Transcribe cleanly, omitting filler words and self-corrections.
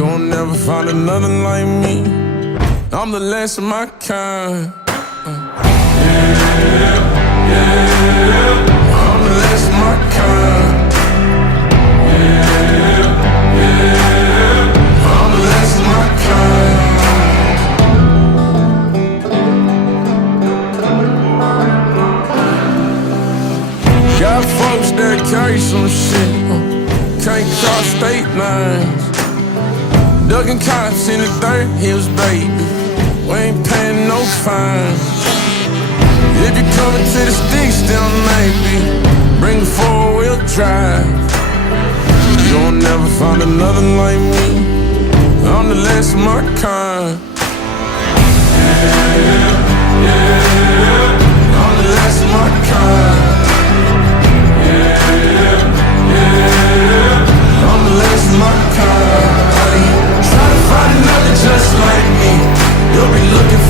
You'll never find another like me. I'm the last of my kind. I'm the last of my kind. I'm the last of my kind. Got folks that carry some shit, can't cross state lines. Ducking cops in the dirt hills, baby. We ain't paying no fine. If you coming to the sticks, then maybe bring a four-wheel drive. You'll never find another like me. I'm the last of my kind. I'm the last of my kind. I'm the last of my kind. Try to find another just like me. You'll be looking for